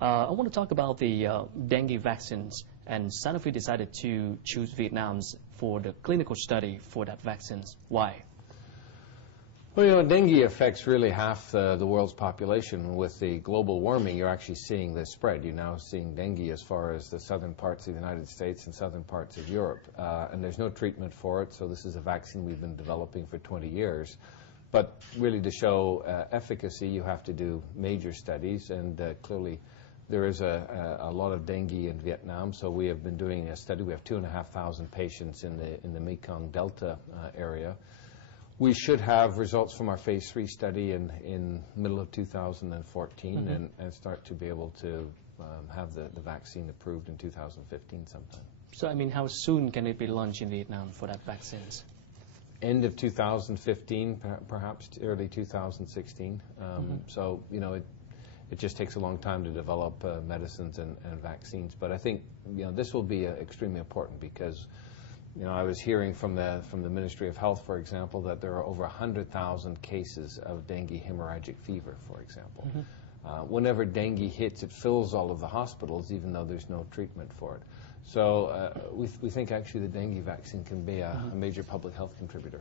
I want to talk about the dengue vaccines, and Sanofi decided to choose Vietnam's for the clinical study for that vaccines. Why? Well, you know, dengue affects really half the world's population. With the global warming, you're actually seeing this spread. You're now seeing dengue as far as the southern parts of the United States and southern parts of Europe. And there's no treatment for it, so this is a vaccine we've been developing for 20 years. But really, to show efficacy, you have to do major studies, and clearly there is a lot of dengue in Vietnam, so we have been doing a study. We have 2,500 patients in the Mekong Delta area. We should have results from our phase 3 study in middle of 2014 and start to be able to have the vaccine approved in 2015 sometime. So, I mean, how soon can it be launched in Vietnam for that vaccines? End of 2015, perhaps early 2016. So, you know, it just takes a long time to develop medicines and vaccines. But I think, you know, this will be extremely important because, you know, I was hearing from the Ministry of Health, for example, that there are over 100,000 cases of dengue hemorrhagic fever, for example. Whenever dengue hits, it fills all of the hospitals, even though there's no treatment for it. So we think actually the dengue vaccine can be a major public health contributor.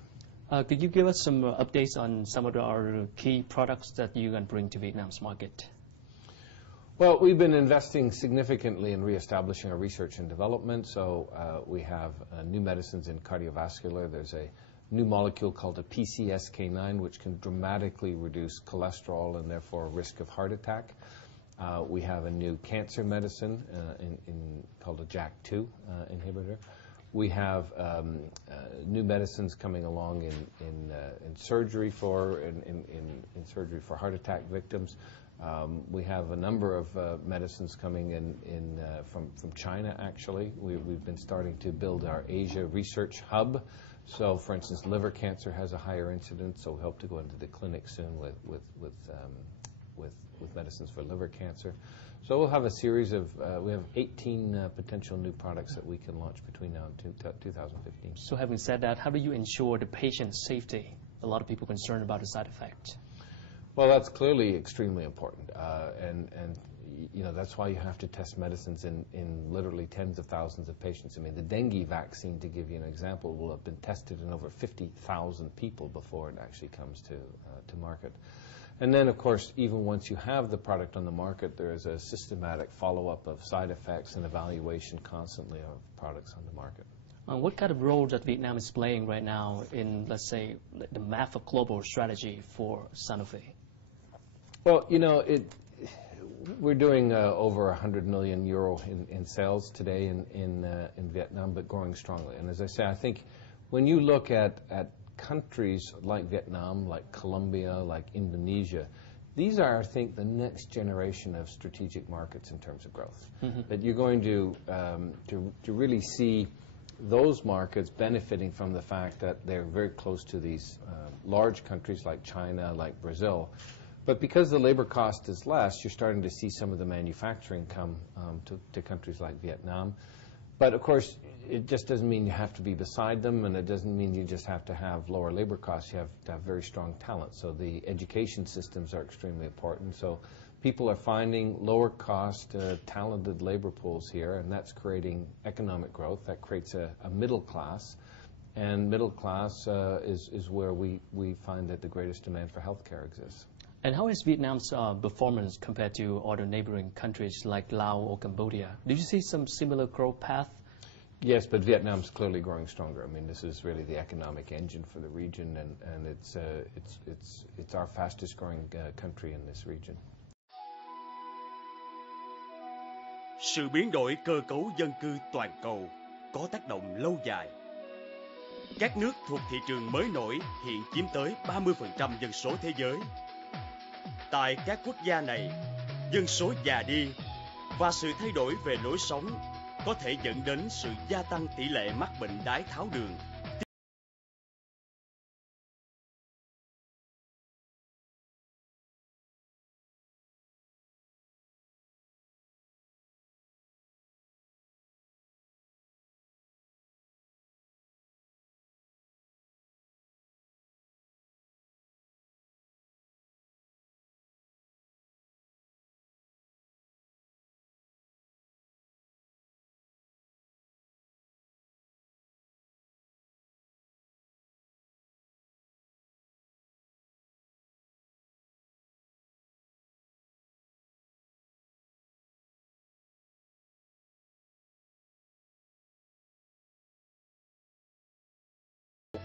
Could you give us some updates on some of our key products that you can bring to Vietnam's market? Well, we've been investing significantly in reestablishing our research and development. So we have new medicines in cardiovascular. There's a new molecule called a PCSK9, which can dramatically reduce cholesterol and therefore risk of heart attack. We have a new cancer medicine called a JAK2 inhibitor. We have new medicines coming along in surgery for surgery for heart attack victims. We have a number of medicines coming in from China, actually. We've been starting to build our Asia research hub. So, for instance, liver cancer has a higher incidence, so we hope to go into the clinic soon with medicines for liver cancer. So we'll have a series of, we have 18 potential new products that we can launch between now and 2015. So having said that, how do you ensure the patient's safety? A lot of people are concerned about the side effects. Well, that's clearly extremely important, and you know, that's why you have to test medicines in literally tens of thousands of patients. I mean, the dengue vaccine, to give you an example, will have been tested in over 50,000 people before it actually comes to market. And then, of course, even once you have the product on the market, there is a systematic follow-up of side effects and evaluation constantly of products on the market. What kind of role that Vietnam is playing right now in, let's say, the map of global strategy for Sanofi? Well, you know, we're doing over 100 million euro in sales today in Vietnam, but growing strongly. And as I say, I think when you look at countries like Vietnam, like Colombia, like Indonesia, these are, I think, the next generation of strategic markets in terms of growth. That you're going to really see those markets benefiting from the fact that they're very close to these large countries like China, like Brazil. But because the labor cost is less, you're starting to see some of the manufacturing come to countries like Vietnam. But of course, it just doesn't mean you have to be beside them, and it doesn't mean you just have to have lower labor costs. You have to have very strong talent. So the education systems are extremely important. So people are finding lower cost, talented labor pools here, and that's creating economic growth. That creates a middle class. And middle class is where we find that the greatest demand for healthcare exists. And how is Vietnam's performance compared to other neighboring countries like Laos or Cambodia? Did you see some similar growth path? Yes, but Vietnam's clearly growing stronger. I mean, this is really the economic engine for the region, and it's our fastest growing country in this region. Sự biến đổi cơ cấu dân cư toàn cầu có tác động lâu dài. Các nước thuộc thị trường mới nổi hiện chiếm tới 30% dân số thế giới. Tại các quốc gia này, dân số già đi và sự thay đổi về lối sống có thể dẫn đến sự gia tăng tỷ lệ mắc bệnh đái tháo đường,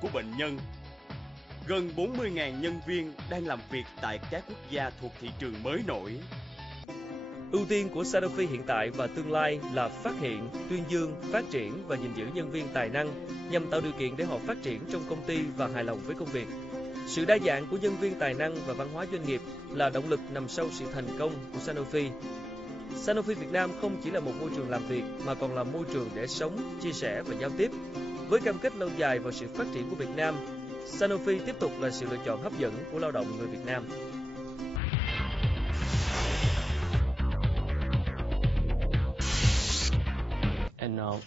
của bệnh nhân. Gần 40.000 nhân viên đang làm việc tại các quốc gia thuộc thị trường mới nổi. Ưu tiên của Sanofi hiện tại và tương lai là phát hiện, tuyên dương, phát triển và gìn giữ nhân viên tài năng nhằm tạo điều kiện để họ phát triển trong công ty và hài lòng với công việc. Sự đa dạng của nhân viên tài năng và văn hóa doanh nghiệp là động lực nằm sau sự thành công của Sanofi. Sanofi Việt Nam không chỉ là một môi trường làm việc mà còn là môi trường để sống, chia sẻ và giao tiếp. Với cam kết lâu dài vào sự phát triển của Việt Nam, Sanofi tiếp tục là sự lựa chọn hấp dẫn của lao động người Việt Nam.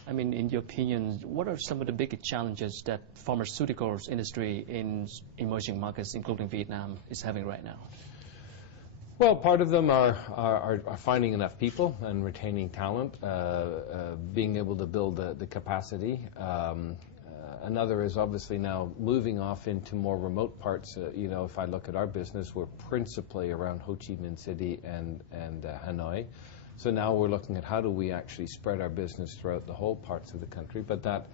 And in your opinion, what are some of the biggest challenges that pharmaceuticals industry in emerging markets, including Vietnam, is having right now? Well, part of them are finding enough people and retaining talent, being able to build the capacity. Another is obviously now moving off into more remote parts. If I look at our business, we're principally around Ho Chi Minh City and Hanoi. So now we're looking at how do we actually spread our business throughout the whole parts of the country. But that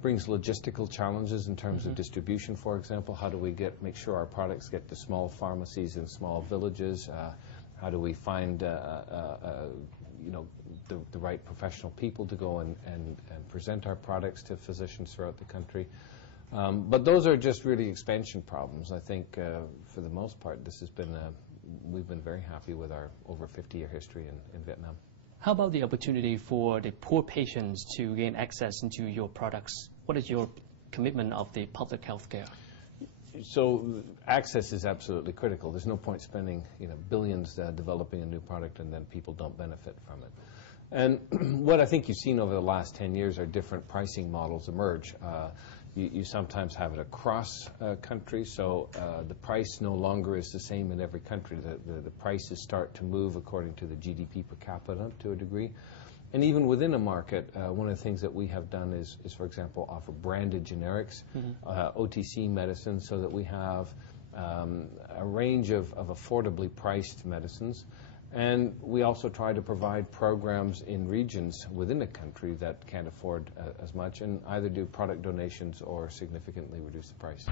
brings logistical challenges in terms of distribution, for example. How do we make sure our products get to small pharmacies in small villages? How do we find the right professional people to go and present our products to physicians throughout the country? But those are just really expansion problems. I think for the most part, this has been we've been very happy with our over 50-year history in Vietnam. How about the opportunity for the poor patients to gain access into your products? What is your commitment of the public health care? So access is absolutely critical. There's no point spending billions developing a new product and then people don't benefit from it. And what I think you've seen over the last 10 years are different pricing models emerge. You sometimes have it across countries, so the price no longer is the same in every country. The prices start to move according to the GDP per capita to a degree. And even within a market, one of the things that we have done is for example, offer branded generics, OTC medicines, so that we have a range of affordably priced medicines. And we also try to provide programs in regions within a country that can't afford as much, and either do product donations or significantly reduce the price.